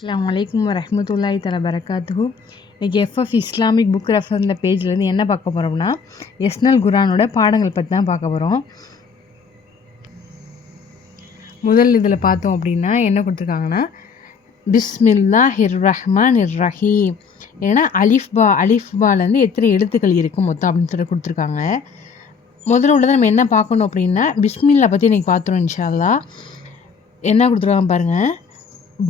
அஸ்ஸலாமு அலைக்கும் வரஹ்மத்துல்லாஹி தஆலா பரகாத்துஹு. இன்றைக்கி எஃப்எஃப் இஸ்லாமிக் புக் ரெஃபர் பேஜ்லேருந்து என்ன பார்க்க போகிறோம்னா, எஸ்னல் குரானோட பாடங்கள் பற்றி தான் பார்க்க போகிறோம். முதல் இதில் பார்த்தோம் அப்படின்னா என்ன கொடுத்துருக்காங்கன்னா, பிஸ்மில்லாஹிர் ரஹ்மானிர் ரஹீம். ஏன்னா அலிஃபாலேருந்து எத்தனை எழுத்துக்கள் இருக்குது மொத்தம் அப்படின்னு சொல்லி கொடுத்துருக்காங்க. முதல்ல உள்ளதை நம்ம என்ன பார்க்கணும் அப்படின்னா, பிஸ்மில்லா பற்றி இன்றைக்கி பார்த்துருவோம் இன்ஷா அல்லாஹ். என்ன கொடுத்துருக்காங்க பாருங்கள்.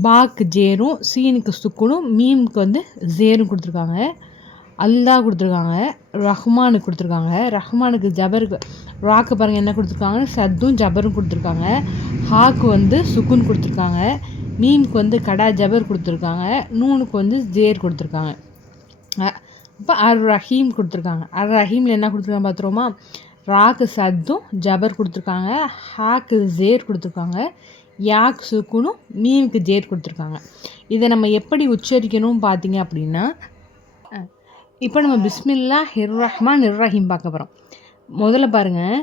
பாக்கு ஜேரும், சீனுக்கு சுக்குனும், மீமுக்கு வந்து ஜேரும் கொடுத்துருக்காங்க. அல்லாஹ் கொடுத்துருக்காங்க. ரஹ்மானுக்கு கொடுத்துருக்காங்க. ரஹ்மானுக்கு ஜபருக்கு ராக்கு பாருங்கள் என்ன கொடுத்துருக்காங்க, சத்தும் ஜபரும் கொடுத்துருக்காங்க. ஹாக்கு வந்து சுக்குன் கொடுத்துருக்காங்க. மீமுக்கு வந்து கடா ஜபர் கொடுத்துருக்காங்க. நூனுக்கு வந்து ஜேர் கொடுத்துருக்காங்க. இப்போ அர் ரஹீம் கொடுத்துருக்காங்க. அர் ரஹீமில் என்ன கொடுத்துருக்காங்க பார்த்துருவோமா. ராக்கு சத்தும் ஜபர் கொடுத்துருக்காங்க. ஹாக்கு ஜேர் கொடுத்துருக்காங்க. யாக்கு சுக்குனும், மீமுக்கு ஜேர் கொடுத்துருக்காங்க. இதை நம்ம எப்படி உச்சரிக்கணும் பார்த்தீங்க அப்படின்னா, இப்போ நம்ம பிஸ்மில்லாஹிர் ரஹ்மானிர் ரஹீம் பார்க்க போகிறோம். முதல்ல பாருங்கள்,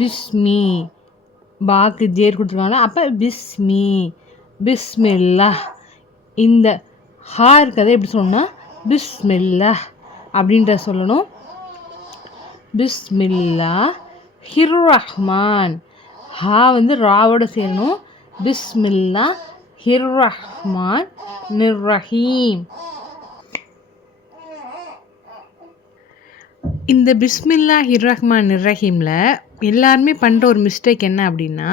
பிஸ்மி பாக்கு ஜேர் கொடுத்துருக்காங்களா, அப்போ பிஸ்மி பிஸ்மில்லா. இந்த ஹா இருக்கிறத எப்படி சொல்லணும்னா பிஸ்மில்லா அப்படின்ற சொல்லணும். பிஸ்மில்லா ஹிர் ரஹ்மான். ஹா வந்து ராவோட சேரணும். பிஸ்மில்லா ஹிர் ரஹ்மான் நிர் ரஹீம். இந்த பிஸ்மில்லா ஹிர் ரஹ்மான் நிர் ரஹீமில் எல்லாருமே பண்ணுற ஒரு மிஸ்டேக் என்ன அப்படின்னா,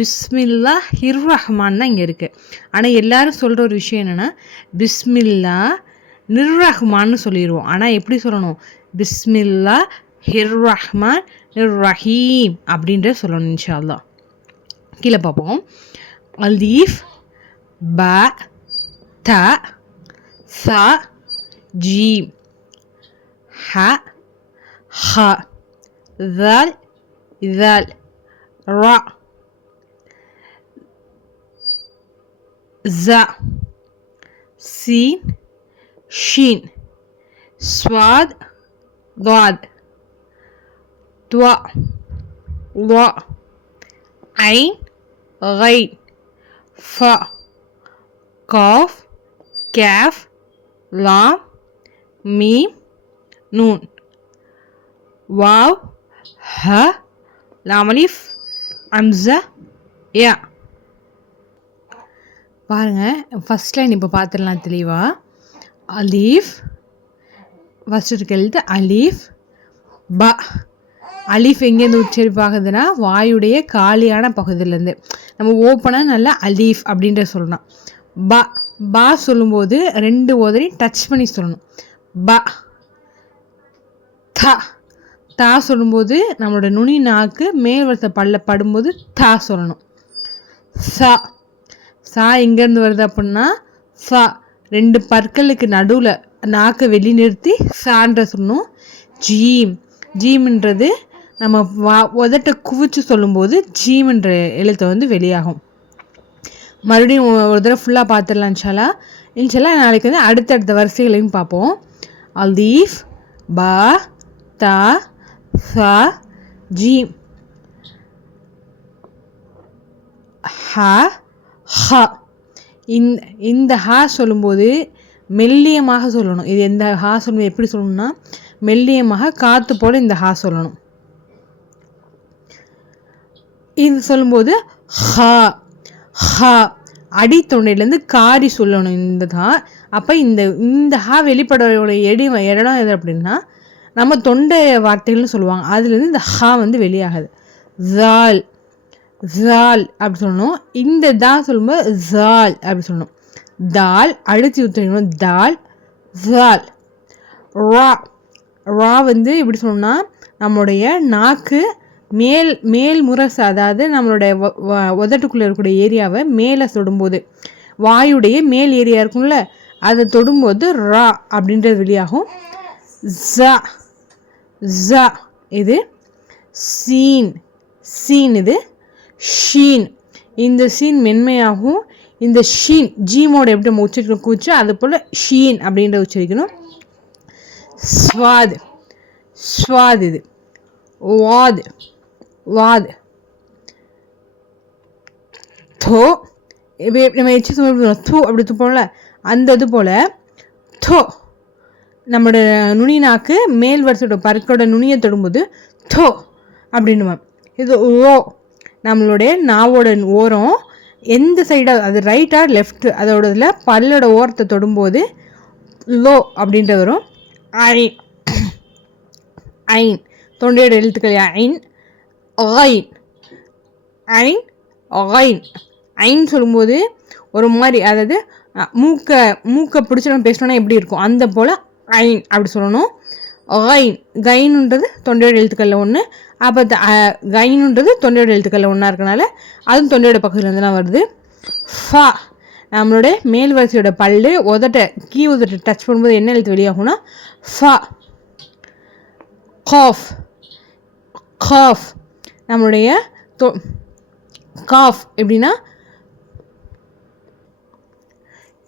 பிஸ்மில்லா ஹிர் ரஹ்மான் தான் இங்கே இருக்குது. ஆனால் எல்லோரும் சொல்கிற ஒரு விஷயம் என்னென்னா, பிஸ்மில்லா நிர் ரஹ்மான்னு சொல்லிடுவோம். ஆனால் எப்படி சொல்லணும், பிஸ்மில்லா ஹிர் ரஹ்மான் நிர் ரஹீம் அப்படின்ற சொல்லணும் இன்ஷா அல்லாஹ். கீழே பார்ப்போம். அலீஃப் பா த சா ஜீம் ஹ ஹ ذال ذال را ز سين شين صاد ضاد طاء ظاء عين غين فاء قاف كاف لام ميم نون واو ها لام الف همزة யா. பாருங்கள், ஃபஸ்ட் லைன் இப்போ பார்த்துடலாம் தெளிவாக. அலீஃப் ஃபஸ்ட்டு இருக்க எழுத்து அலீஃப். ப அலீஃப் எங்கேருந்து உச்சரிப்பாகுதுன்னா, வாயுடைய காலியான பகுதியிலேருந்து நம்ம ஓப்பனாக நல்லா அலீஃப் அப்படின்ற சொல்லணும். ப பா சொல்லும்போது ரெண்டு உதறி டச் பண்ணி சொல்லணும். ப த தா சொல்லும்போது நம்மளோட நுனி நாக்கு மேல் வரிசை பல்ல படும்போது தா சொல்லணும். சா சா எங்கேருந்து வருது அப்படின்னா, சா ரெண்டு பற்களுக்கு நடுவில் நாக்கை வெளி நிறுத்தி சான்ற சொல்லணும். ஜீம் ஜீம்ன்றது நம்ம உதட்ட குவிச்சு சொல்லும்போது ஜீம்ன்ற எழுத்தை வந்து வெளியாகும். மறுபடியும் ஒரு தடவை ஃபுல்லாக பார்த்துடலாம் இன்ஷால்லா. நாளைக்கு வந்து அடுத்தடுத்த வரிசைகளையும் பார்ப்போம். அலீஃப் பா தா சா ஜீம் ஹ ஹ. இந்த ஹா சொல்லும்போது மெல்லியமாக சொல்லணும். இது எந்த ஹா சொல்லணும், எப்படி சொல்லணும்னா மெல்லியமாக காற்று போல் இந்த ஹா சொல்லணும். இது சொல்லும்போது ஹா ஹா அடித்தொண்டையிலேருந்து காரி சொல்லணும் இந்த ஹா. அப்போ இந்த ஹா வெளிப்படோட இடம் எது அப்படின்னா, நம்ம தொண்டை வார்த்தைகள்னு சொல்லுவாங்க, அதுலேருந்து இந்த ஹா வந்து வெளியாகுது. ஜால் ஜால் அப்படி சொல்லணும். இந்த தா சொல்லும்போது ஜால் அப்படி சொல்லணும். தால் அழுத்தி ஊற்றணும். தால் ஜால். ரா ரா வந்து எப்படி சொல்லணும்னா, நம்மளுடைய நாக்கு மேல் முரசு, அதாவது நம்மளுடைய உதட்டுக்குள்ளே இருக்கக்கூடிய ஏரியாவை மேலே தொடும்போது வாயுடைய மேல் ஏரியா இருக்கும்ல, அதை தொடும்போது ரா அப்படின்றது வெளியாகும். ஜ ஜ இது சீன் சீன் இது ஷீன். இந்த சீன் மென்மையாகும். இந்த ஷீன் ஜீமோட எப்படி நம்ம உச்சரிக்கணும் கூச்சு, அது போல் ஷீன் அப்படின்ற உச்சரிக்கணும். ஸ்வாத் ஸ்வாத் இது வாத் வாத் தோ நம்ம எச்சு தூ அப்படி துப்போம்ல, அந்த இது போல் தோ நம்மளோட நுனி நாக்கு மேல் வரிசையோட பற்களோட நுனியை தொடும்போது தோ அப்படின்னுவேன். இது ஓ நம்மளுடைய நாவோட ஓரம் எந்த சைடாக, அது ரைட்டா லெஃப்ட்டு, அதோட இதில் பல்லோட ஓரத்தை தொடும்போது லோ அப்படின்ற வரும். ஐன் ஐன் தொண்டையோட எழுத்துக்கள் ஐன் ஐன் ஐன் ஐன் ஐன் சொல்லும்போது ஒரு மாதிரி, அதாவது மூக்கை பிடிச்சி நம்ம பேசணுன்னா எப்படி இருக்கும் அந்த போல் ஐன் அப்படி சொல்லணும். ஐன் கைனுன்றது தொண்டையோட எழுத்துக்களில் ஒன்று. அப்போ கைனுன்றது தொண்டையோட எழுத்துக்களில் ஒன்றா இருக்கனால அதுவும் தொண்டையோட பக்கத்துலேருந்து தான் வருது. ஃபா நம்மளுடைய மேல் வரிசையோட பல்லு கீ உதட்டை டச் பண்ணும்போது என்ன எழுத்து வெளியாகும்னா ஃபா. காஃப் காஃப் நம்மளுடைய காஃப் எப்படின்னா,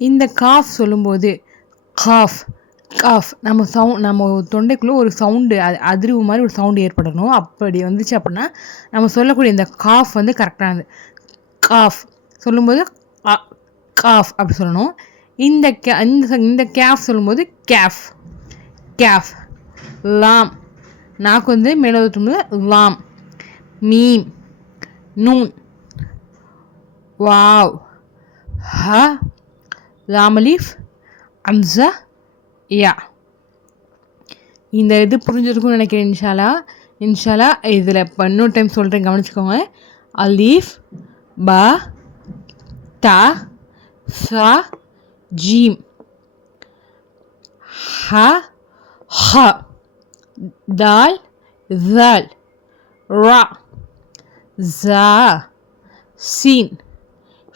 இந்த காஃப் சொல்லும்போது காஃப் காஃப் நம்ம தொண்டைக்குள்ளே ஒரு சவுண்டு, அதிர்வு மாதிரி ஒரு சவுண்டு ஏற்படணும். அப்படி வந்துச்சு அப்படின்னா நம்ம சொல்லக்கூடிய இந்த காஃப் வந்து கரெக்டானது. காஃப் சொல்லும்போது காஃப் அப்படி சொல்லணும். இந்த கேஃப் சொல்லும்போது கேஃப் கேஃப். லாம் நாக்கு வந்து மேலே ஊற்றும்போது லாம். Meme noon. வாவ் ஹ லாம் அலீஃப் அம்ஸா யா. இந்த இது புரிஞ்சிருக்கும்னு நினைக்கிறேன். இன்ஷாலா இதில் இப்போ இன்னொரு டைம் சொல்கிறேன், கவனிச்சுக்கோங்க. அலீஃப் பா தா சா ஜீம் ஹ ஹ தால் ذال ரா زا சீன்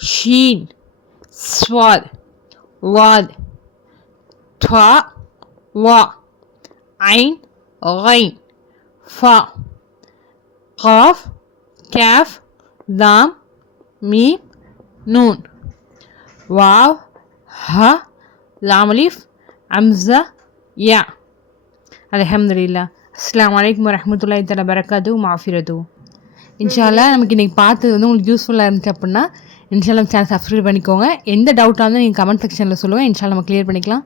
ஷீன் ஸ்வாத் வாத் த்வா வா ஐன் غين ஃபா காஃப் கேஃப் லாம் மீம் நூன் வாவ் ஹ லாம் அலீஃப் அம்ஸா யா. அல்ஹம்துலில்லாஹ். அஸ்ஸலாமு அலைக்கும் வரஹ்மத்துல்லாஹி தஆலா பரக்காத்துஹு மஃபிரத்து. இன்ஷால்லா நமக்கு இன்றைக்கி பார்த்தது வந்து உங்களுக்கு யூஸ்ஃபுல்லாக இருந்துச்சு அப்படின்னா இன்ஷால்லா சேனல் சப்ஸ்கிரைப் பண்ணிக்கோங்க. எந்த டவுட்டாக இருந்தாலும் நீங்கள் கமெண்ட் செக்ஷனில் சொல்லுங்கள், இன்ஷால்லா நம்ம கிளியர் பண்ணிக்கலாம்.